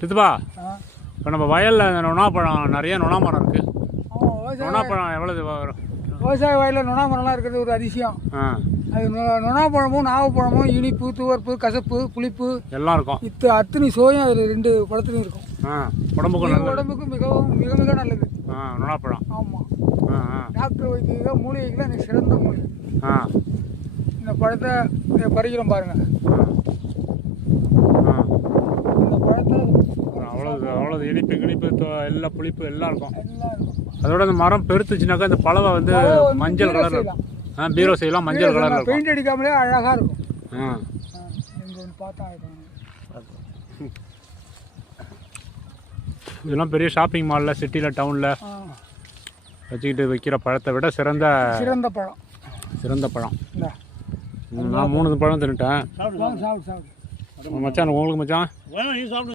சித்துப்பா இப்போ நம்ம வயலில் இந்த நொணாப்பழம் நிறைய நொணா மரம் இருக்குது விவசாய நொணாப்பழம் எவ்வளவு வரும்? விவசாய வயலில் நொணாமரம்லாம் இருக்கிறது ஒரு அதிசயம். அது நொ- நொணாப்பழமும் நாவப்பழமும் இனிப்பு துவர்ப்பு கசப்பு புளிப்பு எல்லாம் இருக்கும். இத்து அத்தனை சுவையும் அதில் ரெண்டு பழத்துலையும் இருக்கும். உடம்புக்கும் இது நல்லது. உடம்புக்கு மிகவும் மிக மிக நல்லது. நொணாப்பழம். ஆமாம் டாக்டர் வைத்திய மூலிகைகள் எனக்கு சிறந்த மூலிகை. இந்த பழத்தை பறிக்கிறோம் பாருங்க ஆ இந்த பழத்தை அவ்வளோ அவ்வளோ இனிப்பு கிணிப்பு தொ- எல்லாம் புளிப்பு எல்லாம் இருக்கும். அதோட அந்த மரம் பெருத்துச்சுனாக்கா இந்த பழவை வந்து மஞ்சள் செய்யலாம். ஆ பீரோ செய்யலாம் மஞ்சள் கலரில் இருக்கும். பெயிண்ட் அடிக்காமலே அழகாக இருக்கும். ஆ. இதெல்லாம் பெரிய ஷாப்பிங் மாலில் சிட்டியில் டவுனில் வச்சுக்கிட்டு வைக்கிற பழத்தை விட சிறந்த சிறந்த பழம். சிறந்த பழம். நான் மூணு பழம் தின்னுட்டேன். சாப்பிடு சாப்பிடு. சாப்பிடு மச்சான் உங்களுக்கு மச்சான்? வேணாம் நீ சாப்பிடு.